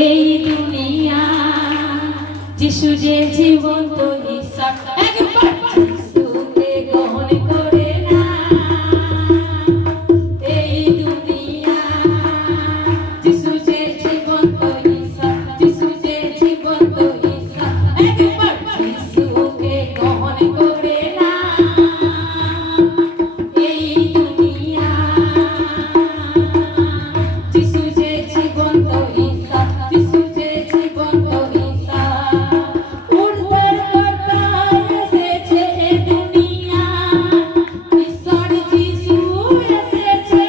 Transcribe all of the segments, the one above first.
এই দুনিয়া যিশু যে জীবন্ত ঈশ্বর একবার যিশুকে গ্রহণ করে না এই দুনিয়া যিশু যে জীবন্ত ঈশ্বর যিশু যে জীবন্ত ঈশ্বর একবার যিশুকে গ্রহণ করে না এই দুনিয়া যিশু যে জীবন্ত ঈশ্বর যিশু যে জীবন্ত ঈশ্বর উদ্ধার করতে এসেছে দুনিয়া ঈশ্বর যিশু এসেছে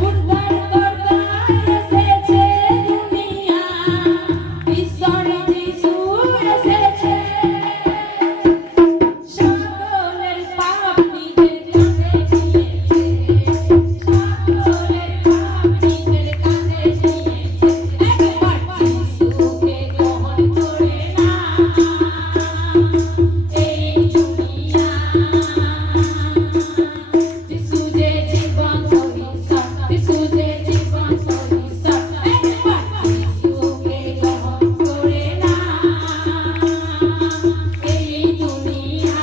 উদ্ধার করতে এসেছে দুনিয়া ঈশ্বর যিশু এসেছে সকলের পাপ নিজের কাঁধে নিয়েছে সকলের পাপ নিজের কাঁধে নিয়েছে একবার যিশুকে গ্রহণ করে না এই দুনিয়া যিশু যে জীবন্ত ঈশ্বর যিশু যে জীবন্ত ঈশ্বর একবার যিশুকে গ্রহণ করে না এই দুনিয়া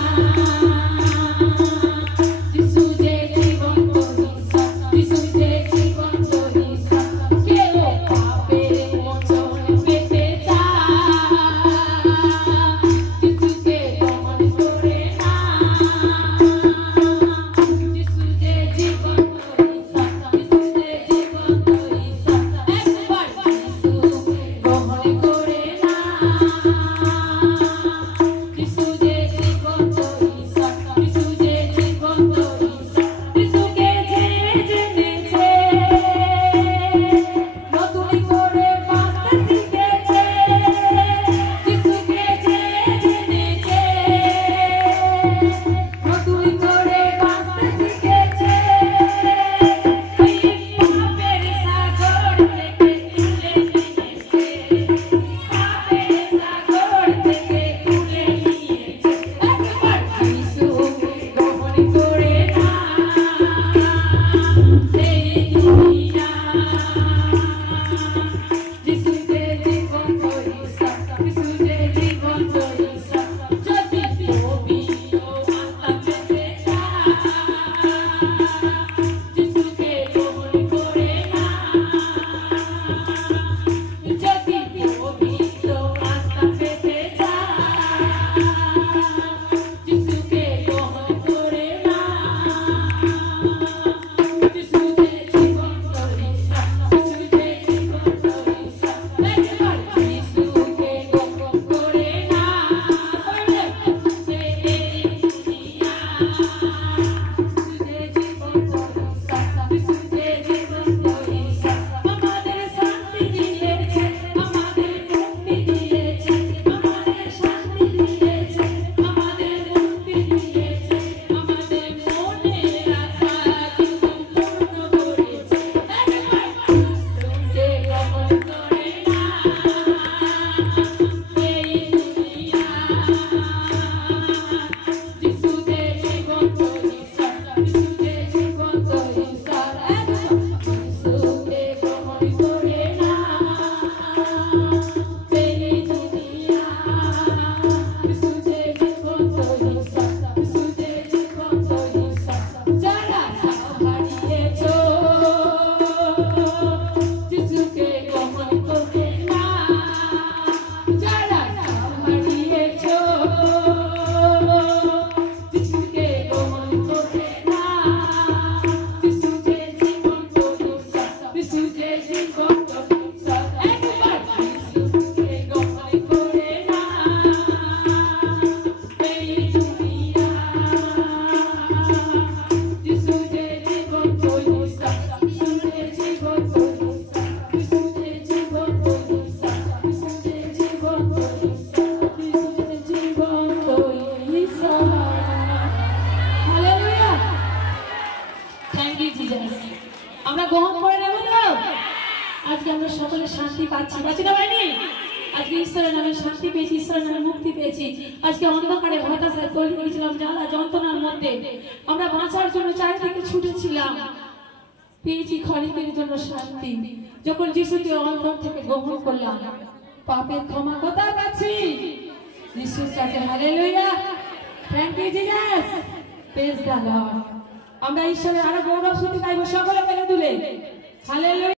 যিশু যে জীবন্ত ঈশ্বর যিশু যে জীবন্ত ঈশ্বর কেউ পাপের মোচন পেতে চায় যিশুকে গ্রহণ করে না যিশু যে জীবন্ত ঈশ্বর যিশু যে জীবন্ত ঈশ্বর একবার যিশু গ্রহণ করে না যিশু যে জীবন্ত ঈশ্বর যিশু যে জীবন্ত ঈশ্বর যিশুকে যে জেনেছে নতুন করে বাঁচতে শিখেছে যিশুকে যে জেনেছে নতুন করে বাঁচতে শিখেছে এই পাপের সাগর থেকে তুলে নিয়েছে পাপের সাগর থেকে তুলে নিয়েছে একবার যিশু গ্রহণ করে না এই দুনিয়া যিশু যে জীবন্ত ঈশ্বর যিশু যে জীবন্ত ঈশ্বর যদি পবিত্র আত্মা পেতে চায় যিশুকে গ্রহণ করে না যদি পবিত্র আত্মা পেতে চায় যিশুকে গ্রহণ করে না যিশু যে জীবন্ত ঈশ্বর যিশু যে জীবন্ত ঈশ্বর একবার যিশুকে গ্রহণ করে না এই দুনিয়া যিশু যে জীবন্ত ঈশ্বর যিশু যে জীবন্ত ঈশ্বর আমাদের শান্তি দিয়েছে আমাদের মুক্তি দিয়েছে আমাদের শান্তি দিয়েছে আমাদের মুক্তি দিয়েছে আমাদের মনের আশা যিশু পূর্ণ করেছে একবার যিশুকে গ্রহণ করে না এই দুনিয়া যিশু যে জীবন্ত ঈশ্বর যিশু যে জীবন্ত ঈশ্বর একবার যিশুকে গ্রহণ করে না এই দুনিয়া যিশু যে জীবন্ত ঈশ্বর যিশু যে জীবন্ত ঈশ্বর যারা সব হারিয়েছো যিশুকে গ্রহণ করে না যারা সব হারিয়েছো যিশুকে গ্রহণ করে না যিশু যে জীবন্ত ঈশ্বর যিশু যে জীবন্ত ঈশ্বর একবার যিশুকে গ্রহণ করে না এই দুনিয়া যিশু যে জীবন্ত ঈশ্বর যিশু যে জীবন্ত ঈশ্বর যিশু যে জীবন্ত ঈশ্বর যিশু যে জীবন্ত ঈশ্বর যিশু যে জীবন্ত ঈশ্বর হালেলুয়া থ্যাংক ইউ জিসাস আমরা গ্রহণ করে নেব তো আজকে আমরা সকলে শান্তি পাচ্ছি না ভাইনি আজকে ঈশ্বরের নামে শান্তি পেয়েছি ঈশ্বরের নামে মুক্তি পেয়েছি আজকে অন্ধকারে হতাশায় তৈরি হয়েছিলাম জ্বালা যন্ত্রণার মধ্যে আমরা বাঁচার জন্য চারিদিকে ছুটেছিলাম পেয়েছি ক্ষণিকের জন্য শান্তি। যখন যিশুকে অন্তর থেকে গ্রহণ করলাম, পাপের ক্ষমা কোথায় পাচ্ছি? যিশুর কাছে। Hallelujah, thank you Jesus, praise the Lord. আমরা ঈশ্বরের আরো গৌরব স্তুতি গাইব সকলে মিলে দুলে। হালেলুয়া।